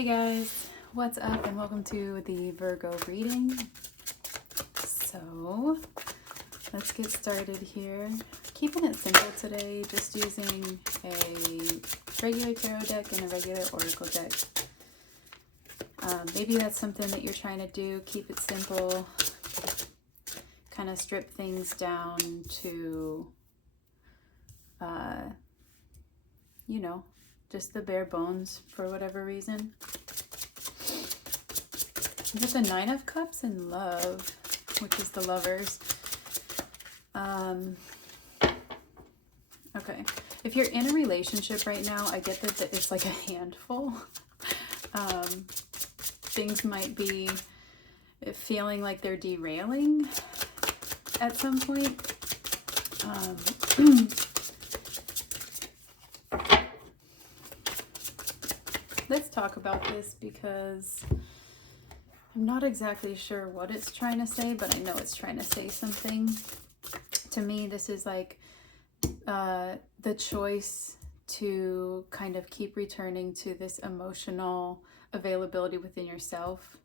Hey guys, what's up and welcome to the Virgo reading. So let's get started here. Keeping it simple today, just using a regular tarot deck and a regular oracle deck. Maybe that's something that you're trying to do, keep it simple, kind of strip things down to, just the bare bones for whatever reason. You get the Nine of Cups and Love, which is the Lovers. Okay. If you're in a relationship right now, I get that it's like a handful. Things might be feeling like they're derailing at some point. Let's talk about this because I'm not exactly sure what it's trying to say, but I know it's trying to say something. To me, this is like the choice to kind of keep returning to this emotional availability within yourself.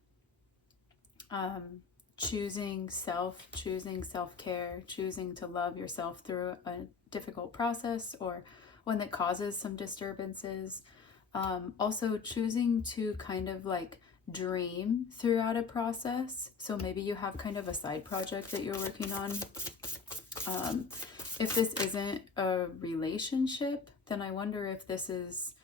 Choosing self-care, choosing to love yourself through a difficult process or one that causes some disturbances. Also choosing to kind of like dream throughout a process. So maybe you have kind of a side project that you're working on. If this isn't a relationship, then I wonder if this is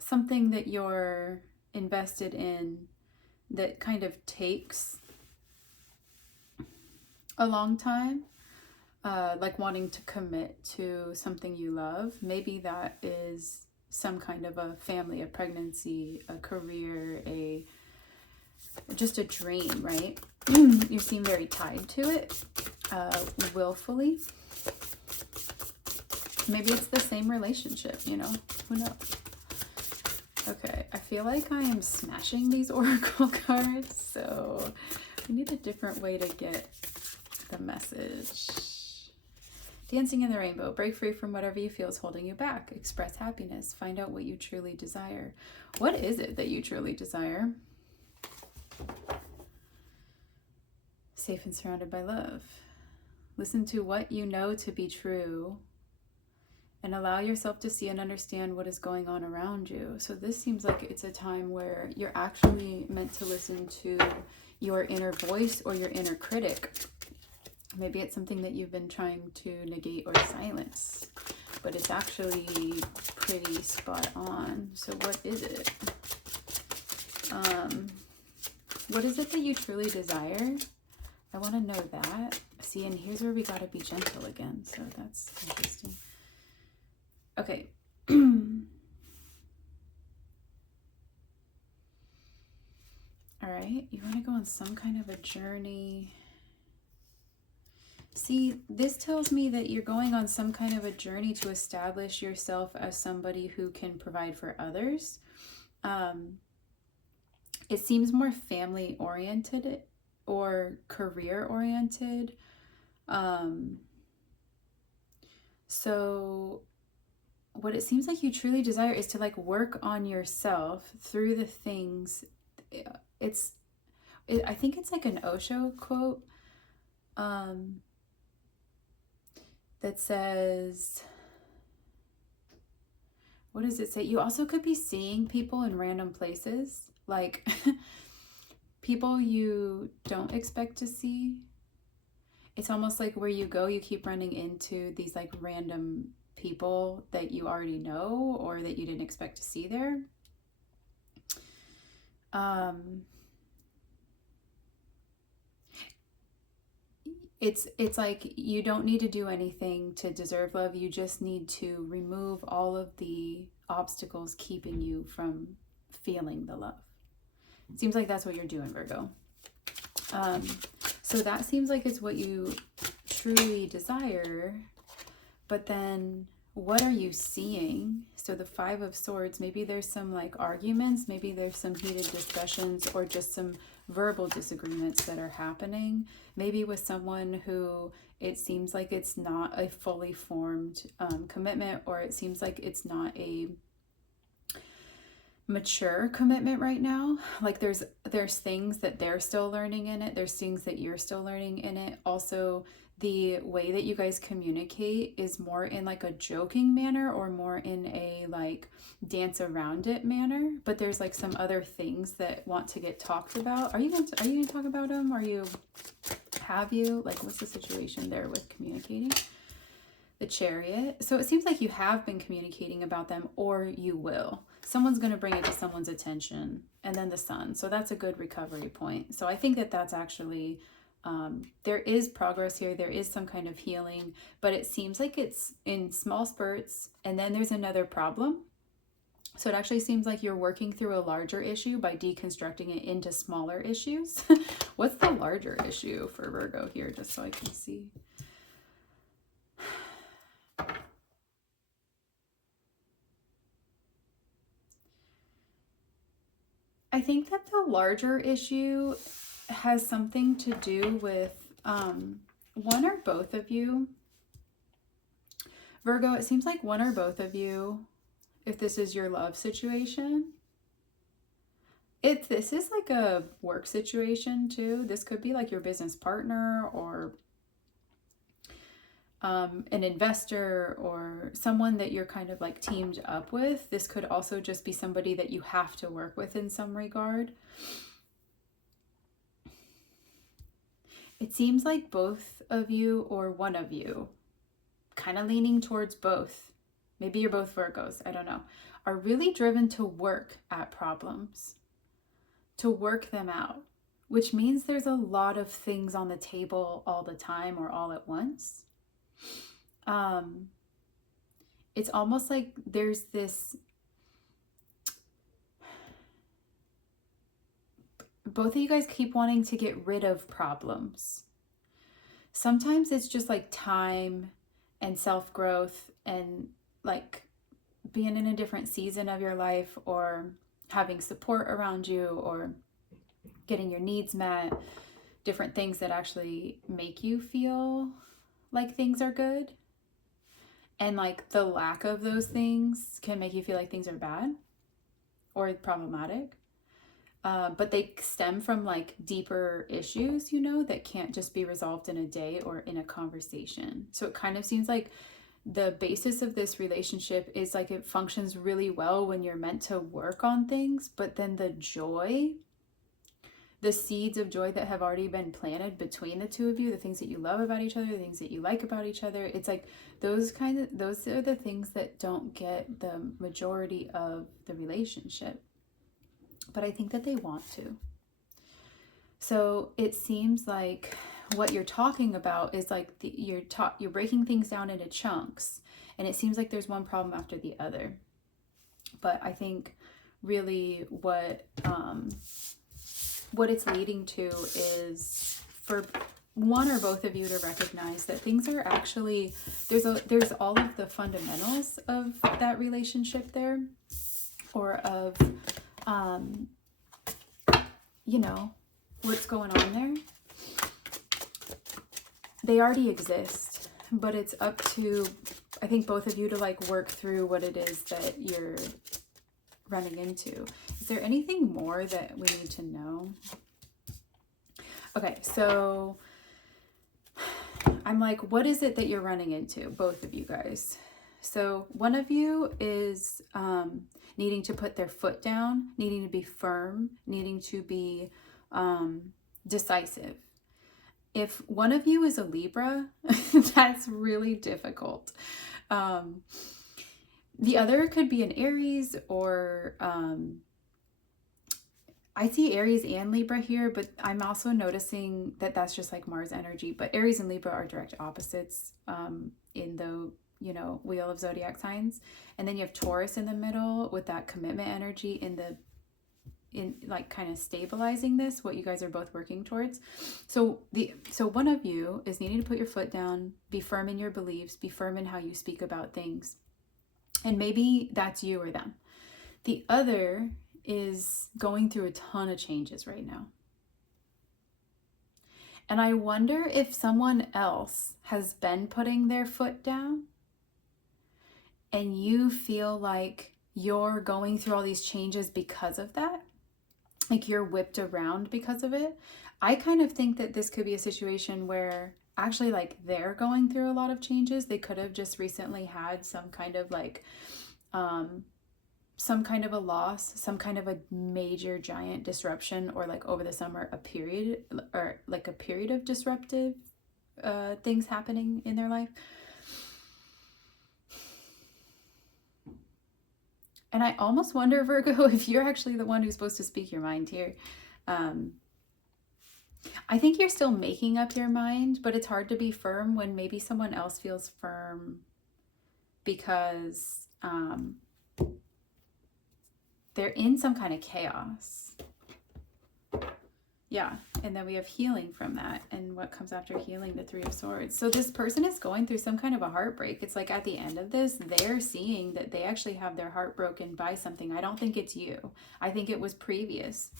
something that you're invested in that kind of takes a long time. Like wanting to commit to something you love. Maybe that is some kind of a family, a pregnancy, a career, just a dream, right? You seem very tied to it, willfully. Maybe it's the same relationship, who knows? Okay, I feel like I am smashing these oracle cards, so we need a different way to get the message. Dancing in the rainbow. Break free from whatever you feel is holding you back. Express happiness. Find out what you truly desire. What is it that you truly desire? Safe and surrounded by love. Listen to what you know to be true and allow yourself to see and understand what is going on around you. So this seems like it's a time where you're actually meant to listen to your inner voice or your inner critic. Maybe it's something that you've been trying to negate or silence, but it's actually pretty spot on. So what is it? What is it that you truly desire? I want to know that. See, and here's where we got to be gentle again. So that's interesting. Okay. All right. You want to go on some kind of a journey. See, this tells me that you're going on some kind of a journey to establish yourself as somebody who can provide for others. It seems more family oriented or career oriented. So what it seems like you truly desire is to like work on yourself through the things. I think it's like an Osho quote. That says, what does it say? You also could be seeing people in random places, like people you don't expect to see. It's almost like where you go, you keep running into these like random people that you already know or that you didn't expect to see there. It's like you don't need to do anything to deserve love. You just need to remove all of the obstacles keeping you from feeling the love. It seems like that's what you're doing, Virgo. So that seems like it's what you truly desire. But then what are you seeing? So the Five of Swords, maybe there's some like arguments, maybe there's some heated discussions or just some verbal disagreements that are happening. Maybe with someone who it seems like it's not a fully formed commitment, or it seems like it's not a mature commitment right now. Like there's things that they're still learning in it. There's things that you're still learning in it. Also, the way that you guys communicate is more in like a joking manner or more in a like dance around it manner. But there's like some other things that want to get talked about. Are you going to talk about them? Have you? Like, what's the situation there with communicating? The Chariot. So it seems like you have been communicating about them, or you will. Someone's going to bring it to someone's attention. And then the Sun. So that's a good recovery point. So I think that that's actually, there is progress here. There is some kind of healing, but it seems like it's in small spurts. And then there's another problem. So it actually seems like you're working through a larger issue by deconstructing it into smaller issues. What's the larger issue for Virgo here, just so I can see? I think that the larger issue has something to do with one or both of you. Virgo, it seems like one or both of you, if this is your love situation. If this is like a work situation too, this could be like your business partner or an investor or someone that you're kind of like teamed up with. This could also just be somebody that you have to work with in some regard. It seems like both of you or one of you, kind of leaning towards both, maybe you're both Virgos, I don't know, are really driven to work at problems, to work them out, which means there's a lot of things on the table all the time or all at once. It's almost like there's this, both of you guys keep wanting to get rid of problems. Sometimes it's just like time and self-growth and like being in a different season of your life or having support around you or getting your needs met, different things that actually make you feel like things are good. And like the lack of those things can make you feel like things are bad or problematic. But they stem from like deeper issues, you know, that can't just be resolved in a day or in a conversation. So it kind of seems like the basis of this relationship is like it functions really well when you're meant to work on things, but then the joy, the seeds of joy that have already been planted between the two of you, the things that you love about each other, the things that you like about each other, it's like those are the things that don't get the majority of the relationship. But I think that they want to. So it seems like what you're talking about is like you're breaking things down into chunks, and it seems like there's one problem after the other. But I think really what it's leading to is for one or both of you to recognize that things are actually, there's all of the fundamentals of that relationship there, or of you know, what's going on there. They already exist, but it's up to, I think, both of you to like work through what it is that you're running into. Is there anything more that we need to know? Okay, so I'm like, what is it that you're running into, both of you guys? So one of you is needing to put their foot down, needing to be firm, needing to be decisive. If one of you is a Libra, that's really difficult. The other could be an Aries, or I see Aries and Libra here, but I'm also noticing that that's just like Mars energy. But Aries and Libra are direct opposites in the, you know, wheel of zodiac signs. And then you have Taurus in the middle with that commitment energy in like kind of stabilizing this, what you guys are both working towards. So one of you is needing to put your foot down, be firm in your beliefs, be firm in how you speak about things. And maybe that's you or them. The other is going through a ton of changes right now. And I wonder if someone else has been putting their foot down and you feel like you're going through all these changes because of that. Like you're whipped around because of it. I kind of think that this could be a situation where actually like they're going through a lot of changes. They could have just recently had some kind of like some kind of a loss, some kind of a major giant disruption, or like over the summer a period of disruptive things happening in their life. And I almost wonder, Virgo, if you're actually the one who's supposed to speak your mind here. I think you're still making up your mind, but it's hard to be firm when maybe someone else feels firm because they're in some kind of chaos. Yeah, and then we have healing from that. And what comes after healing? The Three of Swords. So this person is going through some kind of a heartbreak. It's like at the end of this, they're seeing that they actually have their heart broken by something. I don't think it's you. I think it was previous.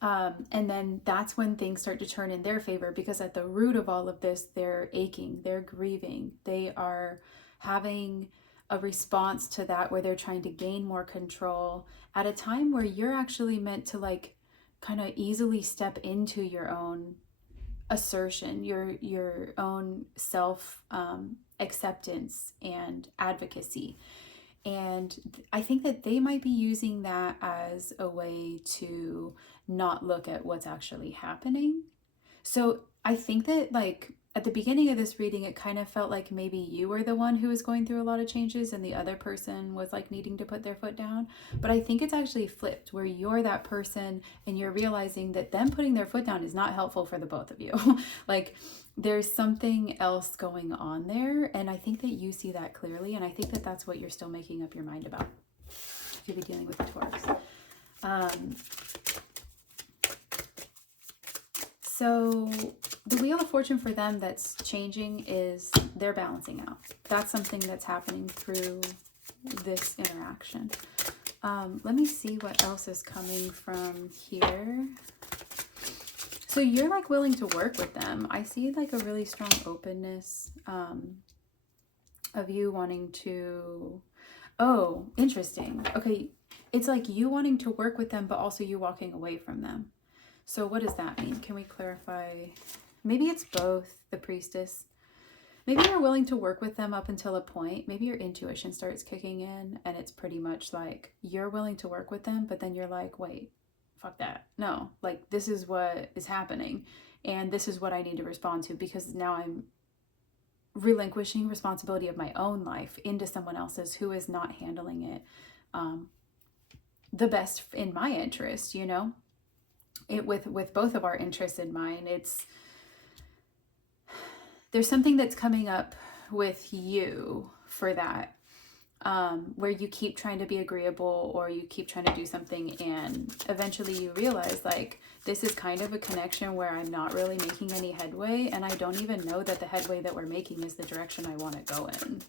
And then that's when things start to turn in their favor, because at the root of all of this, they're aching, they're grieving, they are having a response to that where they're trying to gain more control at a time where you're actually meant to like kind of easily step into your own assertion, your own self acceptance and advocacy. And I think that they might be using that as a way to not look at what's actually happening. So I think that like at the beginning of this reading, it kind of felt like maybe you were the one who was going through a lot of changes and the other person was like needing to put their foot down. But I think it's actually flipped, where you're that person and you're realizing that them putting their foot down is not helpful for the both of you. Like there's something else going on there. And I think that you see that clearly. And I think that that's what you're still making up your mind about. You could be dealing with the Taurus. So the Wheel of Fortune for them that's changing is they're balancing out. That's something that's happening through this interaction. Let me see what else is coming from here. So you're like willing to work with them. I see like a really strong openness of you wanting to... Oh, interesting. Okay, it's like you wanting to work with them, but also you walking away from them. So what does that mean? Can we clarify? Maybe it's both, the Priestess. Maybe you're willing to work with them up until a point. Maybe your intuition starts kicking in and it's pretty much like you're willing to work with them, but then you're like, wait, fuck that. No, like this is what is happening and this is what I need to respond to, because now I'm relinquishing responsibility of my own life into someone else's who is not handling it the best in my interest, you know? With both of our interests in mind. There's something that's coming up with you for that, where you keep trying to be agreeable or you keep trying to do something and eventually you realize like this is kind of a connection where I'm not really making any headway, and I don't even know that the headway that we're making is the direction I want to go in.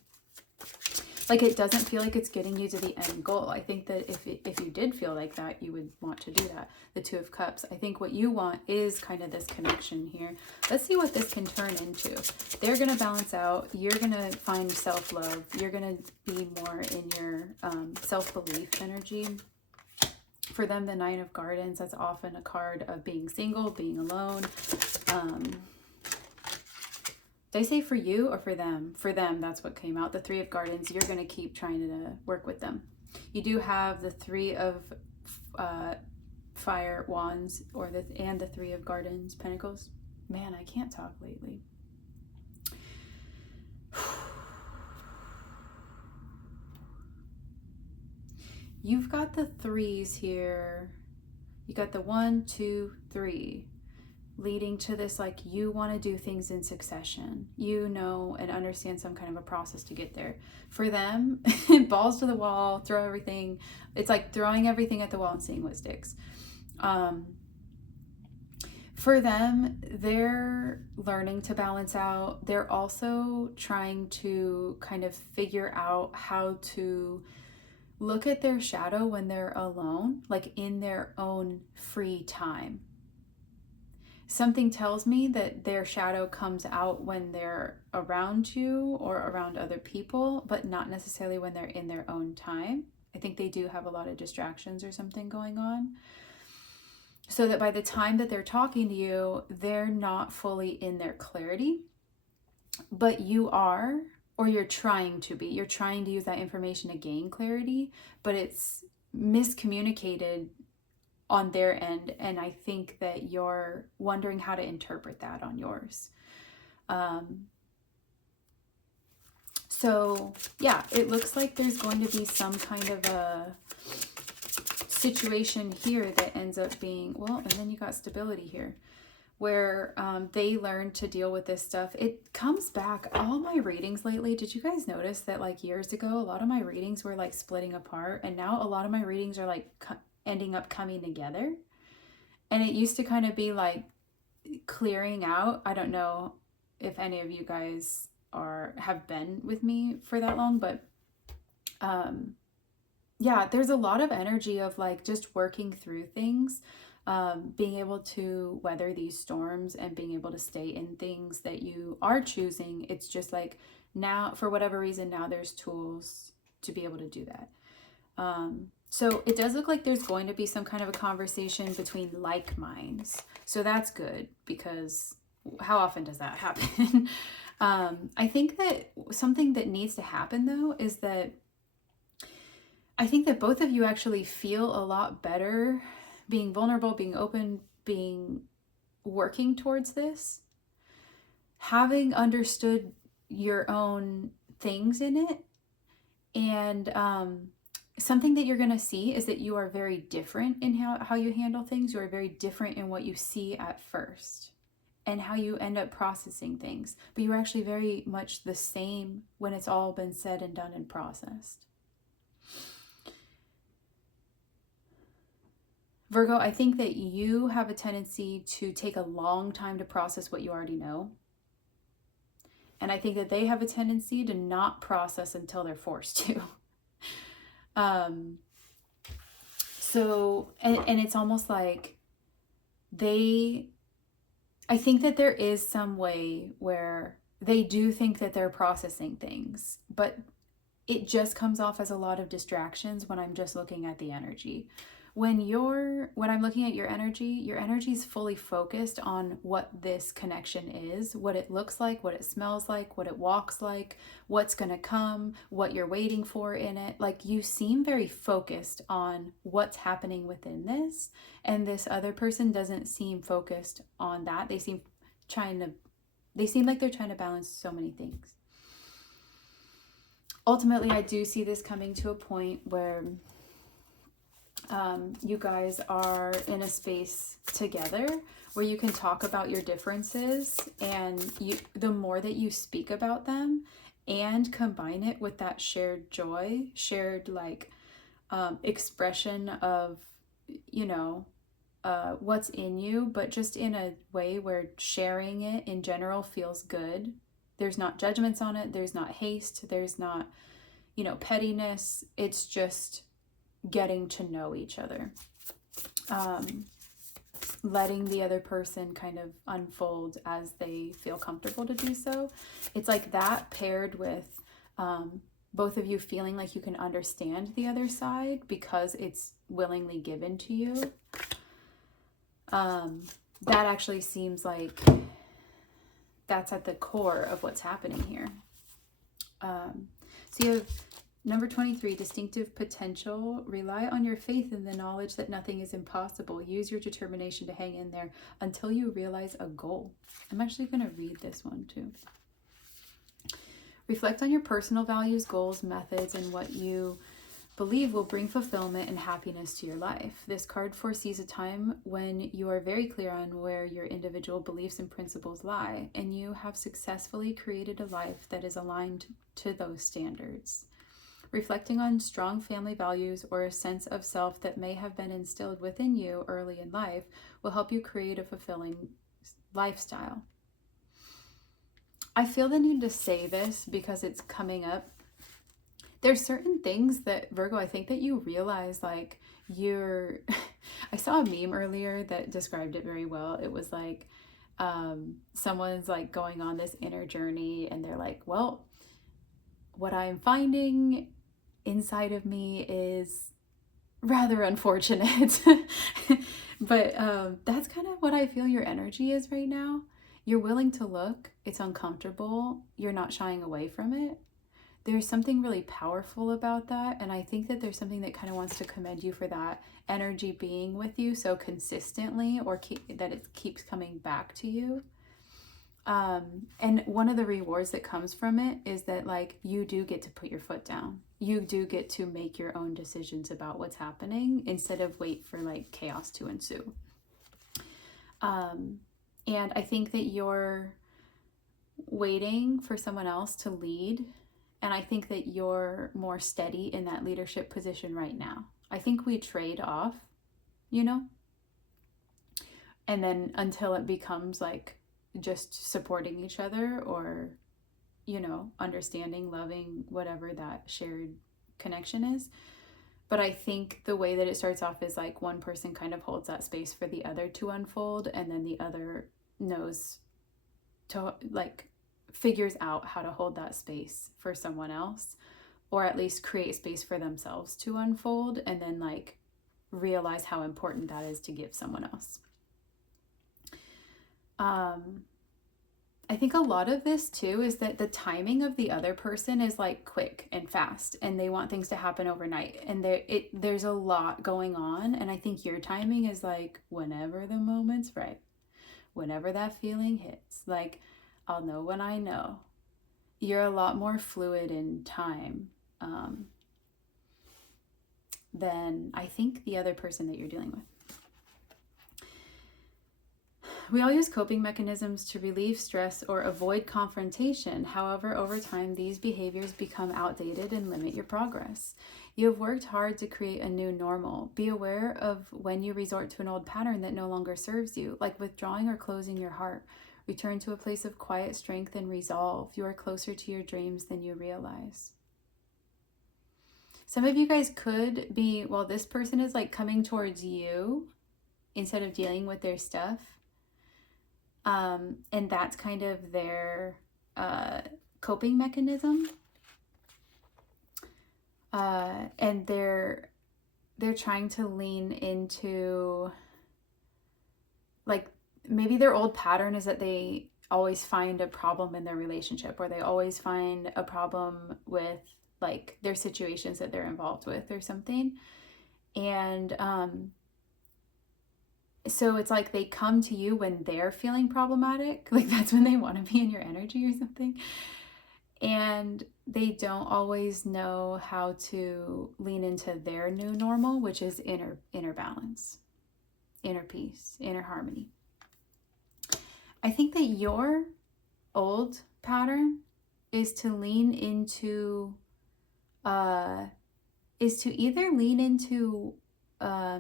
Like it doesn't feel like it's getting you to the end goal. I think that if you did feel like that, you would want to do that. The Two of Cups. I think what you want is kind of this connection here. Let's see what this can turn into. They're going to balance out. You're going to find self-love. You're going to be more in your self-belief energy. For them, the Nine of Gardens, that's often a card of being single, being alone. Did I say for you or for them? For them, that's what came out. The Three of Gardens, you're going to keep trying to work with them. You do have the Three of Fire Wands and the Three of Gardens Pentacles. Man, I can't talk lately. You've got the threes here. You got the 1, 2, 3. Leading to this, like you want to do things in succession, you know, and understand some kind of a process to get there. For them, balls to the wall, throw everything. It's like throwing everything at the wall and seeing what sticks. For them, they're learning to balance out. They're also trying to kind of figure out how to look at their shadow when they're alone, like in their own free time. something tells me that their shadow comes out when they're around you or around other people, but not necessarily when they're in their own time. I think they do have a lot of distractions or something going on. So that by the time that they're talking to you, they're not fully in their clarity, but you are, or you're trying to be. You're trying to use that information to gain clarity, but it's miscommunicated on their end, and I think that you're wondering how to interpret that on yours. So yeah, it looks like there's going to be some kind of a situation here that ends up being, well, and then you got stability here, where they learn to deal with this stuff. It comes back. All my readings lately, did you guys notice that like years ago, a lot of my readings were like splitting apart, and now a lot of my readings are like ending up coming together? And it used to kind of be like clearing out. I don't know if any of you guys have been with me for that long, but yeah, there's a lot of energy of like just working through things, being able to weather these storms and being able to stay in things that you are choosing. It's just like now, for whatever reason, now there's tools to be able to do that. So it does look like there's going to be some kind of a conversation between like minds. So that's good, because how often does that happen? I think that something that needs to happen though is that I think that both of you actually feel a lot better being vulnerable, being open, working towards this, having understood your own things in it. And something that you're going to see is that you are very different in how you handle things. You are very different in what you see at first and how you end up processing things. But you're actually very much the same when it's all been said and done and processed. Virgo, I think that you have a tendency to take a long time to process what you already know. And I think that they have a tendency to not process until they're forced to. So, and it's almost like I think that there is some way where they do think that they're processing things, but it just comes off as a lot of distractions when I'm just looking at the energy. When I'm looking at your energy is fully focused on what this connection is, what it looks like, what it smells like, what it walks like, what's going to come, what you're waiting for in it. Like, you seem very focused on what's happening within this, and this other person doesn't seem focused on that. They seem like they're trying to balance so many things. Ultimately, I do see this coming to a point where you guys are in a space together where you can talk about your differences, and the more that you speak about them and combine it with that shared joy, shared like expression of, what's in you, but just in a way where sharing it in general feels good. There's not judgments on it. There's not haste. There's not, pettiness. It's just getting to know each other, letting the other person kind of unfold as they feel comfortable to do so. It's like that paired with both of you feeling like you can understand the other side because it's willingly given to you. That actually seems like that's at the core of what's happening here. So you have number 23, distinctive potential. Rely on your faith in the knowledge that nothing is impossible. Use your determination to hang in there until you realize a goal. I'm actually going to read this one too. Reflect on your personal values, goals, methods, and what you believe will bring fulfillment and happiness to your life. This card foresees a time when you are very clear on where your individual beliefs and principles lie, and you have successfully created a life that is aligned to those standards. Reflecting on strong family values or a sense of self that may have been instilled within you early in life will help you create a fulfilling lifestyle. I feel the need to say this because it's coming up. There's certain things that, Virgo, I think that you realize, like, you're I saw a meme earlier that described it very well. It was like, someone's like going on this inner journey and they're like, well, what I'm finding inside of me is rather unfortunate. But that's kind of what I feel your energy is right now. You're willing to look, it's uncomfortable, you're not shying away from it. There's something really powerful about that, and I think that there's something that kind of wants to commend you for that energy being with you so consistently, or that it keeps coming back to you. And one of the rewards that comes from it is that, like, you do get to put your foot down. You do get to make your own decisions about what's happening instead of wait for like chaos to ensue. And I think that you're waiting for someone else to lead. And I think that you're more steady in that leadership position right now. I think we trade off, you know? And then until it becomes like just supporting each other, or, you know, understanding, loving, whatever that shared connection is. But I think the way that it starts off is like one person kind of holds that space for the other to unfold, and then the other knows to, like, figures out how to hold that space for someone else, or at least create space for themselves to unfold, and then like realize how important that is to give someone else. I think a lot of this too is that the timing of the other person is like quick and fast, and they want things to happen overnight, and there's a lot going on. And I think your timing is like whenever the moment's right, whenever that feeling hits, like I'll know when I know. You're a lot more fluid in time than I think the other person that you're dealing with. We all use coping mechanisms to relieve stress or avoid confrontation. However, over time, these behaviors become outdated and limit your progress. You have worked hard to create a new normal. Be aware of when you resort to an old pattern that no longer serves you, like withdrawing or closing your heart. Return to a place of quiet strength and resolve. You are closer to your dreams than you realize. Some of you guys could be, well, this person is like coming towards you instead of dealing with their stuff. And that's kind of their coping mechanism. And they're trying to lean into, like, maybe their old pattern is that they always find a problem in their relationship, or they always find a problem with like their situations that they're involved with or something. And so it's like they come to you when they're feeling problematic, like that's when they want to be in your energy or something. And they don't always know how to lean into their new normal, which is inner balance, inner peace, inner harmony. I think that your old pattern is to lean into, is to either lean into, I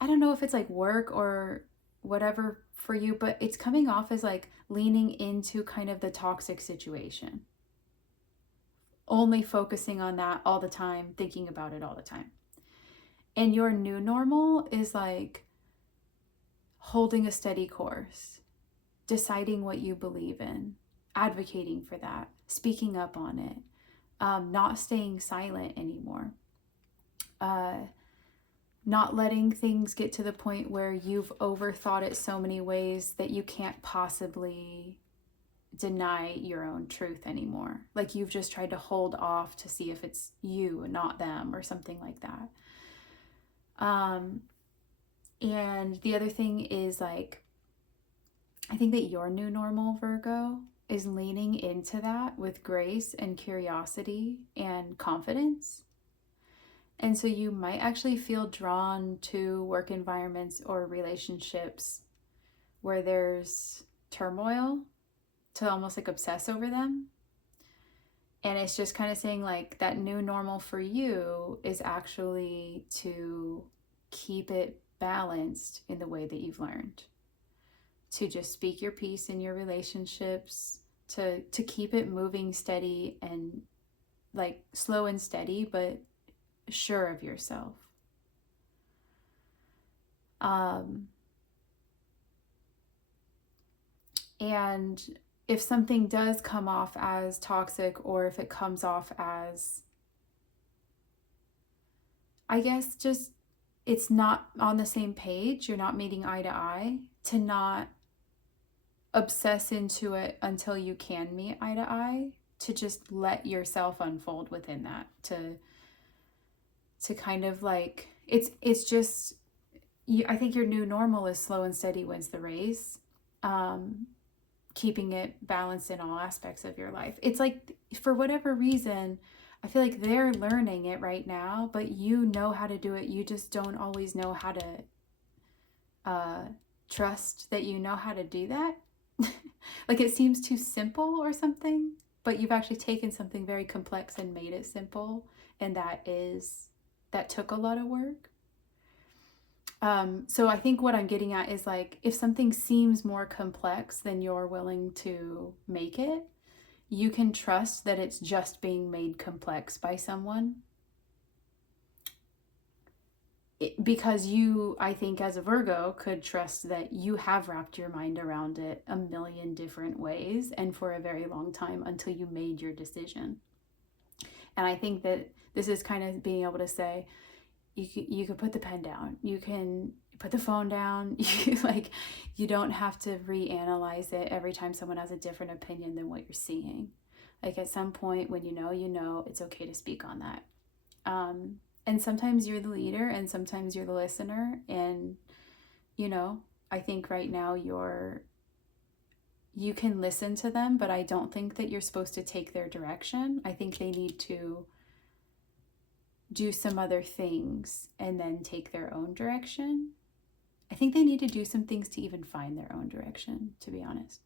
don't know if it's like work or whatever for you, but it's coming off as like leaning into kind of the toxic situation. Only focusing on that all the time, thinking about it all the time. And your new normal is like holding a steady course, deciding what you believe in, advocating for that, speaking up on it, not staying silent anymore. Not letting things get to the point where you've overthought it so many ways that you can't possibly deny your own truth anymore. Like you've just tried to hold off to see if it's you and not them or something like that. And the other thing is, like, I think that your new normal, Virgo, is leaning into that with grace and curiosity and confidence. And so you might actually feel drawn to work environments or relationships where there's turmoil, to almost like obsess over them. And it's just kind of saying like that new normal for you is actually to keep it balanced in the way that you've learned. To just speak your piece in your relationships, to keep it moving steady and like slow and steady, but sure of yourself. And if something does come off as toxic, or if it comes off as, I guess, just it's not on the same page, you're not meeting eye to eye, to not obsess into it until you can meet eye to eye, to just let yourself unfold within that, to kind of like, it's just, I think your new normal is slow and steady wins the race. Keeping it balanced in all aspects of your life. It's like, for whatever reason, I feel like they're learning it right now, but you know how to do it. You just don't always know how to trust that you know how to do that. Like, it seems too simple or something, but you've actually taken something very complex and made it simple, and that took a lot of work. So I think what I'm getting at is, like, if something seems more complex than you're willing to make it, you can trust that it's just being made complex by someone. Because you, I think, as a Virgo, could trust that you have wrapped your mind around it a million different ways and for a very long time, until you made your decision. And I think that this is kind of being able to say, you could put the pen down, you can put the phone down, you don't have to reanalyze it every time someone has a different opinion than what you're seeing. Like, at some point, when you know, it's okay to speak on that. And sometimes you're the leader and sometimes you're the listener. And, I think right now you can listen to them, but I don't think that you're supposed to take their direction. I think they need to do some other things and then take their own direction. I think they need to do some things to even find their own direction, to be honest.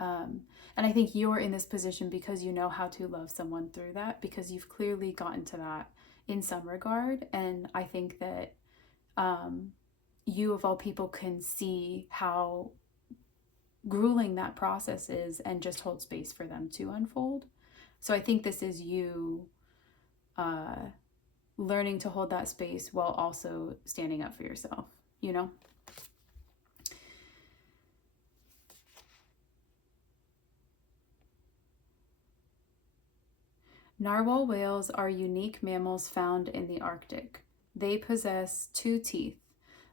And I think you're in this position because you know how to love someone through that, because you've clearly gotten to that in some regard. And I think that you, of all people, can see how grueling that process is and just hold space for them to unfold. So I think this is you learning to hold that space while also standing up for yourself, Narwhal whales are unique mammals found in the Arctic. They possess 2 teeth.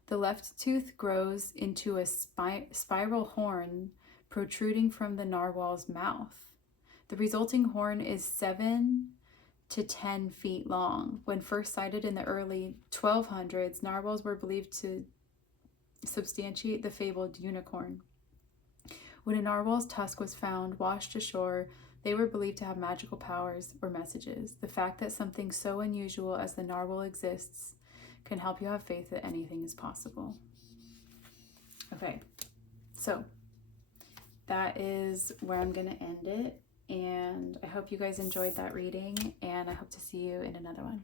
The left tooth grows into a spiral horn protruding from the narwhal's mouth. The resulting horn is 7 to 10 feet long. When first sighted in the early 1200s, narwhals were believed to substantiate the fabled unicorn. When a narwhal's tusk was found washed ashore, they were believed to have magical powers or messages. The fact that something so unusual as the narwhal exists can help you have faith that anything is possible. Okay, so that is where I'm going to end it. And I hope you guys enjoyed that reading, and I hope to see you in another one.